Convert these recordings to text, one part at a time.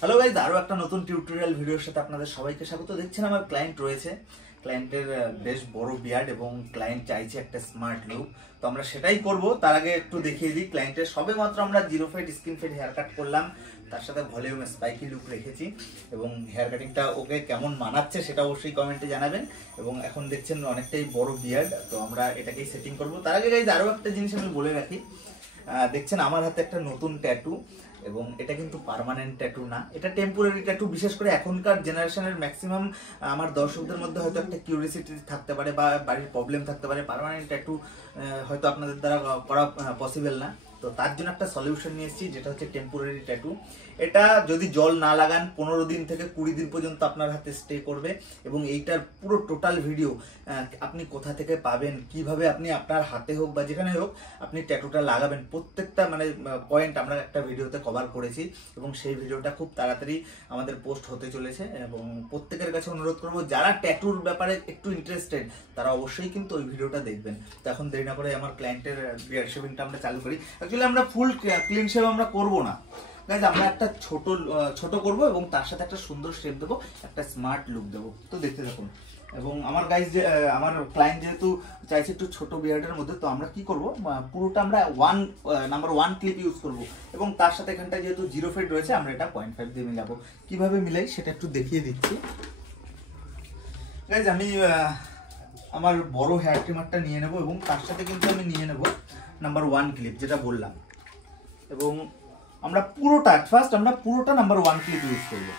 Hello guys, আরো একটা নতুন টিউটোরিয়াল ভিডিওর সাথে আপনাদের সবাইকে স্বাগত। দেখছেন আমার ক্লায়েন্ট রয়েছে, ক্লায়েন্টের বেশ বড় বিয়ার্ড এবং ক্লায়েন্ট চাইছে একটা স্মার্ট লুক। তো আমরা সেটাই করব। তার আগে একটু দেখিয়ে দিই, ক্লায়েন্টের সবে মাত্র আমরা 0 fade skin fade haircut করলাম, তার সাথে ভলিউম স্পাইকি লুক রেখেছি এবং হেয়ার কাটিংটা ওকে কেমন মানাচ্ছে সেটা অবশ্যই কমেন্টে জানাবেন। এবং এখন দেখছেন অনেকটাই বড় বিয়ার্ড, তো আমরা এটাকেই সেটিং করব। তার আগে গাইস আরো একটা জিনিস আমি বলে রাখি, দেখছেন আমার হাতে একটা নতুন ট্যাটু এবং এটা কিন্তু পার্মানেন্ট ট্যাটু না, এটা টেম্পোরারি ট্যাটু। বিশেষ করে এখনকার জেনারেশনের ম্যাক্সিমাম আমার দর্শকদের মধ্যে হয়তো একটা কিউরিয়াসিটি থাকতে পারে বা বাড়ির প্রবলেম থাকতে পারে, পার্মানেন্ট ট্যাটু হয়তো আপনাদের দ্বারা করা পসিবল না। তো তার জন্য একটা সলিউশন নিয়ে এসেছি, যেটা হচ্ছে টেম্পোরারি ট্যাটু। এটা যদি জল না লাগান 15 দিন থেকে 20 দিন পর্যন্ত আপনার হাতে স্টে করবে। এবং এইটার পুরো টোটাল ভিডিও আপনি কোথা থেকে পাবেন, কিভাবে আপনি আপনার হাতে হোক বা যেখানে হোক আপনি ট্যাটুটা লাগাবেন, প্রত্যেকটা পয়েন্ট আমরা একটা ভিডিওতে কভার করেছি এবং সেই ভিডিওটা খুব তাড়াতাড়ি আমাদের পোস্ট হতে চলেছে। এবং প্রত্যেকের কাছে অনুরোধ করবো, যারা ট্যাটুর ব্যাপারে একটু ইন্টারেস্টেড তারা অবশ্যই কিন্তু ওই ভিডিওটা দেখবেন। তো এখন দেরি না করে আমার ক্লায়েন্টের বিয়ার্ড শেভিংটা আমরা চালু করি। অ্যাকচুয়ালি আমরা ফুল ক্লিন শেভ আমরা করবো না গাইজ, আমরা একটা ছোট করব এবং তার সাথে একটা সুন্দর শেপ দেবো, একটা স্মার্ট লুক দেবো। তো দেখতে থাকুন। এবং আমার গাইজ আমার ক্লায়েন্ট যেহেতু চাইছে একটু ছোট বিয়ার্ডের মধ্যে, তো আমরা কি করব, পুরোটা আমরা নাম্বার 1 ক্লিপ ইউজ করব এবং তার সাথে এখানটায় যেহেতু 0 ফেড রয়েছে আমরা এটা 0.5 দিয়ে মিলাবো। কিভাবে মিলাই সেটা একটু দেখিয়ে দিচ্ছি গাইজ। আমি আমার বড় হেয়ার ট্রিমারটা নিয়ে নেব এবং তার সাথে কিন্তু আমি নিয়ে নেব নাম্বার 1 ক্লিপ, যেটা বললাম। এবং আমরা পুরোটা নাম্বার 1 ক্লিপ ইউজ করবো।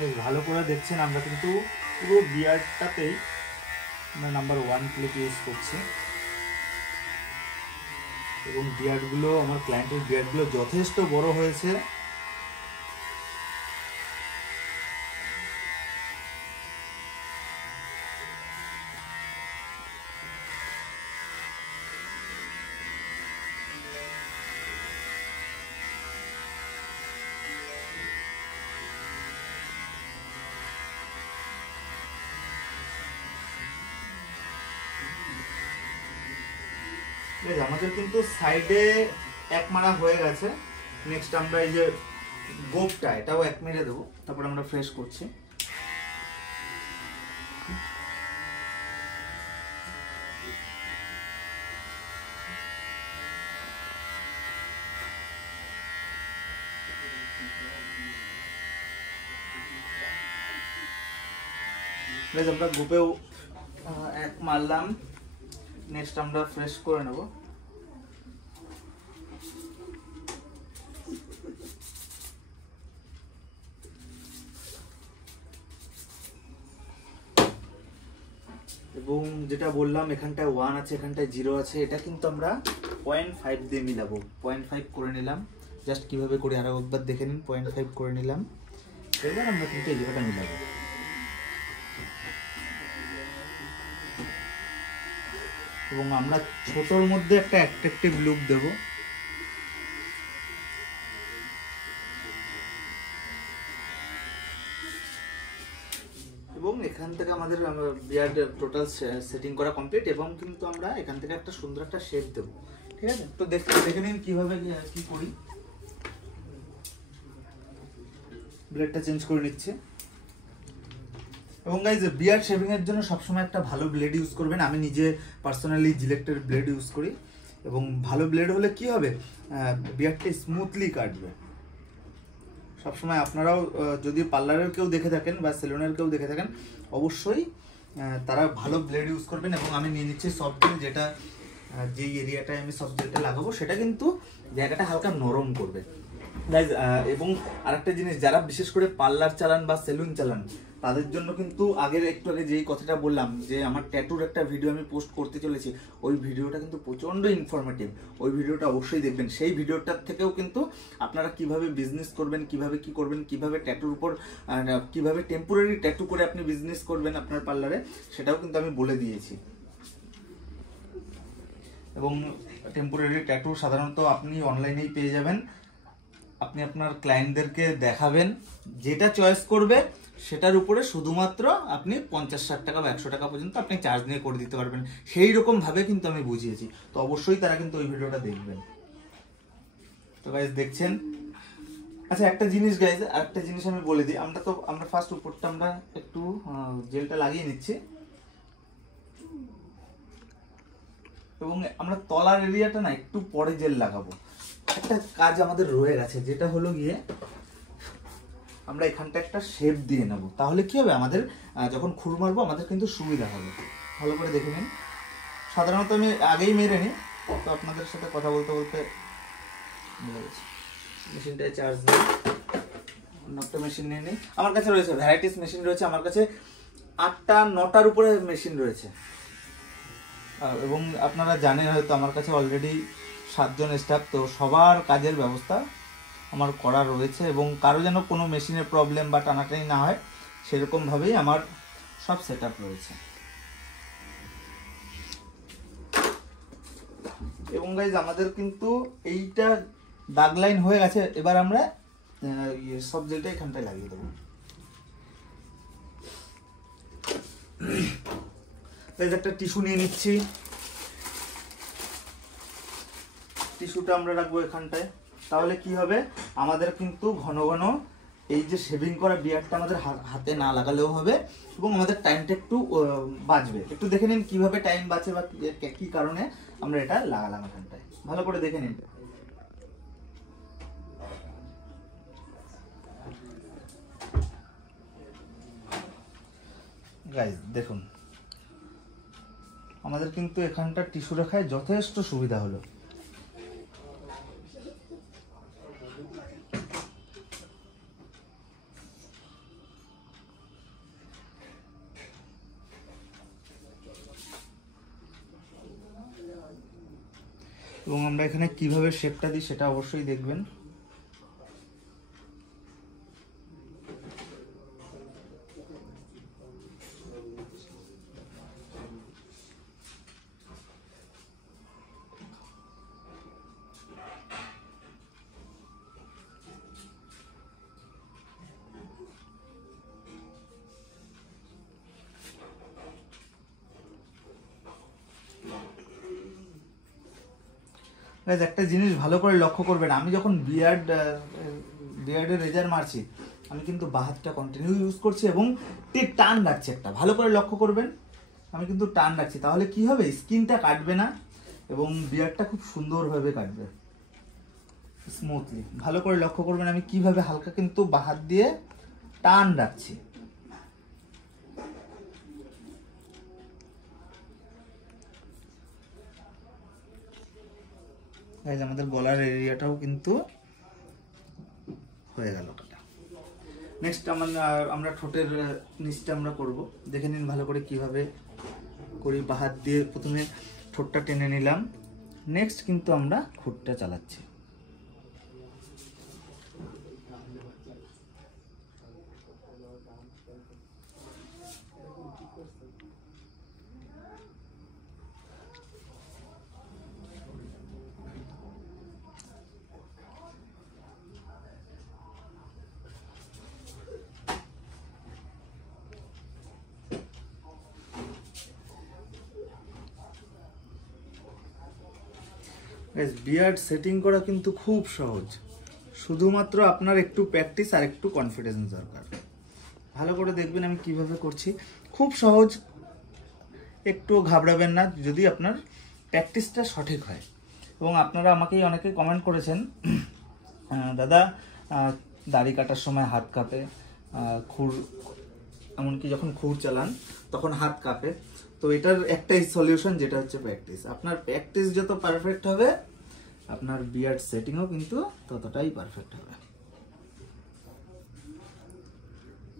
বেশ ভালো করে দেখছেন, আমরা কিন্তু পুরো বিয়ার্ডটাতেই আমরা নাম্বার 1 ক্লিপ ইউজ করছি। এবং বিয়ার্ডগুলো, আমার ক্লায়েন্টের বিয়ার্ডগুলো যথেষ্ট বড় হয়েছে। আমাদের কিন্তু সাইডে 1 মারা হয়ে গেছে। নেক্সট আমরা এই যে গোপটা, এটাও 1 মেরে দেবো, তারপর আমরা ফ্রেশ করছি। আমরা গোপেও 1 মারলাম, নেক্সট আমরা ফ্রেশ করে নেব। এবং যেটা বললাম, এখানটায় 1 আছে, এখানটায় 0 আছে, এটা কিন্তু আমরা 0.5 দিয়ে মিলাবো। 0.5 করে নিলাম। জাস্ট কিভাবে করি আরো একবার দেখে নিন। 0.5 করে নিলাম, এবার আমরা কিন্তু এই জায়গাটা মিলাবো। এবং আমরা ছোটর মধ্যে একটা অ্যাট্রাকটিভ লুক দেব। এবং এখান থেকে আমাদের বিয়ার্ড টোটাল সেটিং করা কমপ্লিট এবং কিন্তু আমরা এখান থেকে একটা সুন্দর একটা শেপ দেব। ঠিক আছে, তো দেখে নিন কিভাবে কি করি। ব্লেডটা চেঞ্জ করে নিচ্ছে। এবং গাইজ, বিয়ার্ড শেভিং এর জন্য সবসময় একটা ভালো ব্লেড ইউজ করবেন। আমি নিজে পার্সোনালি জিলেক্টের ব্লেড ইউজ করি এবং ভালো ব্লেড হলে কি হবে, বিয়ার্ডটা স্মুথলি কাটবে। সবসময় আপনারাও যদি পার্লারের কেউ দেখে থাকেন বা সেলুনের কেউ দেখে থাকেন, অবশ্যই তারা ভালো ব্লেড ইউজ করবেন। এবং আমি নিয়ে নিচ্ছি সফট জেল, যেটা যেই এরিয়াটায় আমি সফট জেলটা লাগাবো সেটা কিন্তু জায়গাটা হালকা নরম করবে। গাইজ, এবং আরেকটা জিনিস, যারা বিশেষ করে পার্লার চালান বা সেলুন চালান তাদের জন্য কিন্তু একটু আগে যেই কথাটা বললাম যে আমার ট্যাটুর একটা ভিডিও আমি পোস্ট করতে চলেছি, ওই ভিডিওটা কিন্তু প্রচণ্ড ইনফরমেটিভ। ওই ভিডিওটা অবশ্যই দেখবেন। সেই ভিডিওটার থেকেও কিন্তু আপনারা কিভাবে বিজনেস করবেন, কিভাবে কি করবেন, কিভাবে ট্যাটুর উপর কিভাবে টেম্পোরারি ট্যাটু করে আপনি বিজনেস করবেন আপনার পার্লারে, সেটাও কিন্তু আমি বলে দিয়েছি। এবং টেম্পোরারি ট্যাটু সাধারণত আপনি অনলাইনেই পেয়ে যাবেন। আপনি আপনার ক্লায়েন্টদেরকে দেখাবেন, যেটা চয়েস করবে সেটার উপরে শুধুমাত্র আপনি 50-60 টাকা বা 100 টাকা পর্যন্ত আপনি চার্জ নিয়ে করে দিতে পারবেন। সেই রকম ভাবে কিন্তু আমি বুঝিয়েছি। তো অবশ্যই তারা কিন্তু ওই ভিডিওটা দেখবেন। তো গাইজ দেখছেন। আচ্ছা একটা জিনিস গাইজ, আরেকটা জিনিস আমি বলে দিই। আমরা ফার্স্ট উপরটা আমরা একটু জেলটা লাগিয়ে নিচ্ছি, এবং আমরা তলার এরিয়াটা না একটু পরে জেল লাগাবো। একটা কাজ আমাদের রয়ে গেছে, যেটা হলো গিয়ে আমরা এখানটা একটা শেপ দিয়ে নেব। তাহলে কি হবে, আমাদের যখন খুর মারবো আমাদের কিন্তু সুবিধা হবে। ভালো করে দেখে নিন। সাধারণত আমি আগেই মেরে নিই, তো আপনাদের সাথে কথা বলতে বলতে মেশিনটায় চার্জ দিই। একটা মেশিন নিয়ে নিই। আমার কাছে রয়েছে ভ্যারাইটিস মেশিন রয়েছে। আমার কাছে 8টা-9টার উপরে মেশিন রয়েছে। এবং আপনারা জানেন হয়তো আমার কাছে অলরেডি 7 জন স্টাফ, তো সবার কাজের ব্যবস্থা আমার করা রয়েছে। এবং কারো যেন কোনো মেশিনের প্রবলেম বা টানাটানি না হয়, সেরকমভাবেই আমার সব সেট আপ রয়েছে। এবং গাইজ আমাদের কিন্তু এইটা দাগ লাইন হয়ে গেছে। এবার আমরা সব জেলটা এখানটায় লাগিয়ে দেবো। একটা টিস্যু নিয়ে নিচ্ছি। টিস্যুটা আমরা রাখবো এখানটায়। তাহলে কি হবে, আমাদের কিন্তু ঘন ঘন এই যে শেভিং করা বিয়ারটা আমাদের হাতে না লাগালেও হবে, এবং আমাদের টাইমটা একটু বাঁচবে। একটু দেখে নিন কিভাবে টাইম বাঁচে বা কি কারণে আমরা এটা লাগালাম এখানটায়। ভালো করে দেখে নিন। গাইস দেখুন, আমাদের কিন্তু এখানটা টিস্যু রাখায় যথেষ্ট সুবিধা হলো। এবং আমরা এখানে কিভাবে শেপটা দিই সেটা অবশ্যই দেখবেন। একটা জিনিস ভালো করে লক্ষ্য করবেন, আমি যখন বিয়ার্ডের রেজার মারছি, আমি কিন্তু বাঁ হাতটা কন্টিনিউ ইউজ করছি এবং টান রাখছি। একটা ভালো করে লক্ষ্য করবেন, আমি কিন্তু টান রাখছি। তাহলে কি হবে, স্কিনটা কাটবে না এবং বিয়ার্ডটা খুব সুন্দরভাবে কাটবে, স্মুথলি। ভালো করে লক্ষ্য করবেন আমি কিভাবে হালকা কিন্তু বাঁ হাত দিয়ে টান রাখছি। আমাদের গলার এরিয়াটাও কিন্তু হয়ে গেল কাটা। নেক্সট আমরা ঠোঁটের নিচটা আমরা করব। দেখে নিন ভালো করে কিভাবে করি। বাঁ হাত দিয়ে প্রথমে ঠোঁটটা টেনে নিলাম, নেক্সট কিন্তু আমরা খুঁটটা চালাচ্ছি। বিয়ার্ড সেটিং করা কিন্তু খুব সহজ, শুধুমাত্র আপনার একটু প্র্যাকটিস আর একটু কনফিডেন্স দরকার। ভালো করে দেখবেন আমি কিভাবে করছি, খুব সহজ, একটু ঘাবড়াবেন না যদি আপনার প্র্যাকটিসটা সঠিক হয়। এবং আপনারা আমাকেই অনেকে কমেন্ট করেছেন, দাদা দাড়ি কাটার সময় হাত কাঁপে, খুর এমনকি যখন খুর চালান তখন হাত কাঁপে। তো এটার একটাই সলিউশন, যেটা হচ্ছে প্র্যাকটিস। আপনার প্র্যাকটিস যত পারফেক্ট হবে, আপনার বিয়ার্ড সেটিংও কিন্তু ততটাই পারফেক্ট হবে।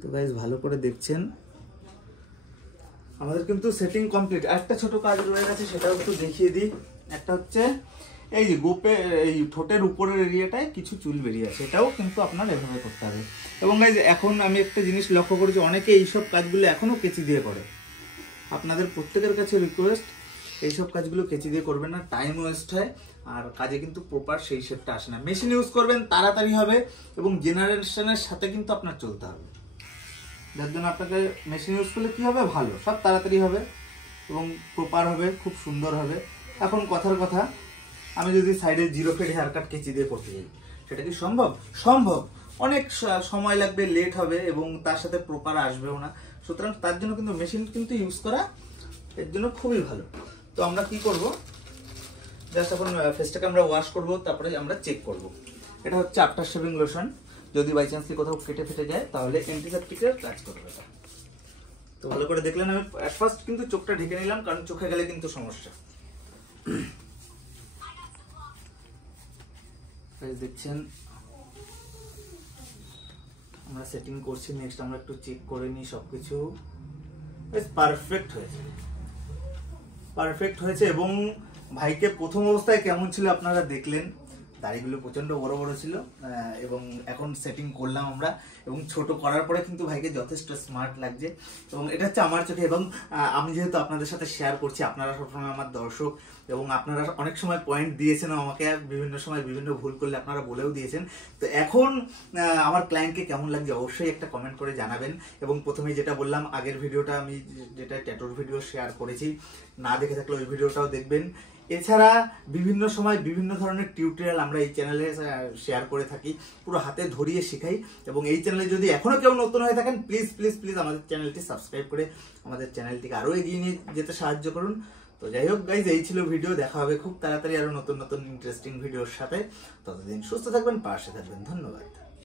তো গাইজ ভালো করে দেখছেন, আমাদের কিন্তু সেটিং কমপ্লিট। একটা ছোট কাজ রয়ে গেছে, সেটাও একটু দেখিয়ে দিই। একটা হচ্ছে এই যে গোপে এই ঠোঁটের উপরের এরিয়াটায় কিছু চুল বেরিয়ে আছে, এটাও কিন্তু আপনার এভাবে করতে হবে। এবং গাইজ এখন আমি একটা জিনিস লক্ষ্য করেছি, অনেকে এইসব কাজগুলো এখনো কেচি দিয়ে করে। আপনাদের প্রত্যেকের কাছে রিকোয়েস্ট, এইসব কাজগুলো কেচি দিয়ে করবেন না, টাইম ওয়েস্ট হয় আর কাজে কিন্তু প্রপার সেই শেপটা আসে না। মেশিন ইউজ করবেন, তাড়াতাড়ি হবে এবং জেনারেশনের সাথে কিন্তু আপনার চলতে হবে। যার জন্য আপনাকে মেশিন ইউজ করলে কী হবে, ভালো, সব তাড়াতাড়ি হবে এবং প্রপার হবে, খুব সুন্দর হবে। এখন কথার কথা, আমি যদি সাইডে 0 ফেড হেয়ার কাট কেচি দিয়ে করতে যাই, সেটা কি সম্ভব? সম্ভব, অনেক সময় লাগবে, লেট হবে এবং তার সাথে প্রপার আসবেও না। সুতরাং তার জন্য কিন্তু মেশিন কিন্তু ইউজ করা এর জন্য খুবই ভালো। তো আমরা কি করব, জাস্ট এখন ফেসটাকে আমরা ওয়াশ করব, তারপরে আমরা চেক করব। এটা হচ্ছে আফটার শেভিং লোশন, যদি বাই চান্সলি কোথাও কেটে ফেটে যায় তাহলে অ্যান্টিসেপটিকের কাজ করবে এটা। তো ভালো করে দেখলেন, আমি অ্যাট ফার্স্ট কিন্তু চোখটা ঢেকে নিলাম, কারণ চোখে গেলে কিন্তু সমস্যা। দেখছেন আমরা সেটিং করছি, নেক্সট আমরা একটু চেক করে নিই সবকিছু। পারফেক্ট হয়েছে, পারফেক্ট হয়েছে। এবং ভাইকে প্রথম অবস্থায় কেমন ছিল আপনারা দেখলেন, দাড়িগুলো প্রচন্ড বড় বড় ছিল এবং এখন সেটিং করলাম আমরা, এবং ছোট করার পরে কিন্তু ভাইকে যথেষ্ট স্মার্ট লাগছে। এবং এটা হচ্ছে আমার চোখে, এবং আমি যেহেতু আপনাদের সাথে শেয়ার করছি, আপনারা সবসময় আমার দর্শক এবং আপনারা অনেক সময় পয়েন্ট দিয়েছেন আমাকে, বিভিন্ন সময় বিভিন্ন ভুল করলে আপনারা বলেও দিয়েছেন। তো এখন আমার ক্লায়েন্টকে কেমন লাগছে অবশ্যই একটা কমেন্ট করে জানাবেন। এবং প্রথমে যেটা বললাম, আগের ভিডিওটা আমি যেটা ট্যাটুর ভিডিও শেয়ার করেছি, না দেখে থাকলে ওই ভিডিওটাও দেখবেন। এছাড়া বিভিন্ন সময় বিভিন্ন ধরনের টিউটোরিয়াল আমরা এই চ্যানেলে শেয়ার করে থাকি, পুরো হাতে ধরিয়ে শেখাই। এবং এই চ্যানেলে যদি এখনো কেউ নতুন হয়ে থাকেন, প্লিজ প্লিজ প্লিজ আমাদের চ্যানেলটি সাবস্ক্রাইব করে আমাদের চ্যানেলটিকে আরো এগিয়ে নিয়ে যেতে সাহায্য করুন। তো যাই হোক গাইজ, এই ছিল ভিডিও, দেখা হবে খুব তাড়াতাড়ি আরো নতুন নতুন ইন্টারেস্টিং ভিডিওর সাথে। ততদিন সুস্থ থাকবেন, পাশে থাকবেন, ধন্যবাদ।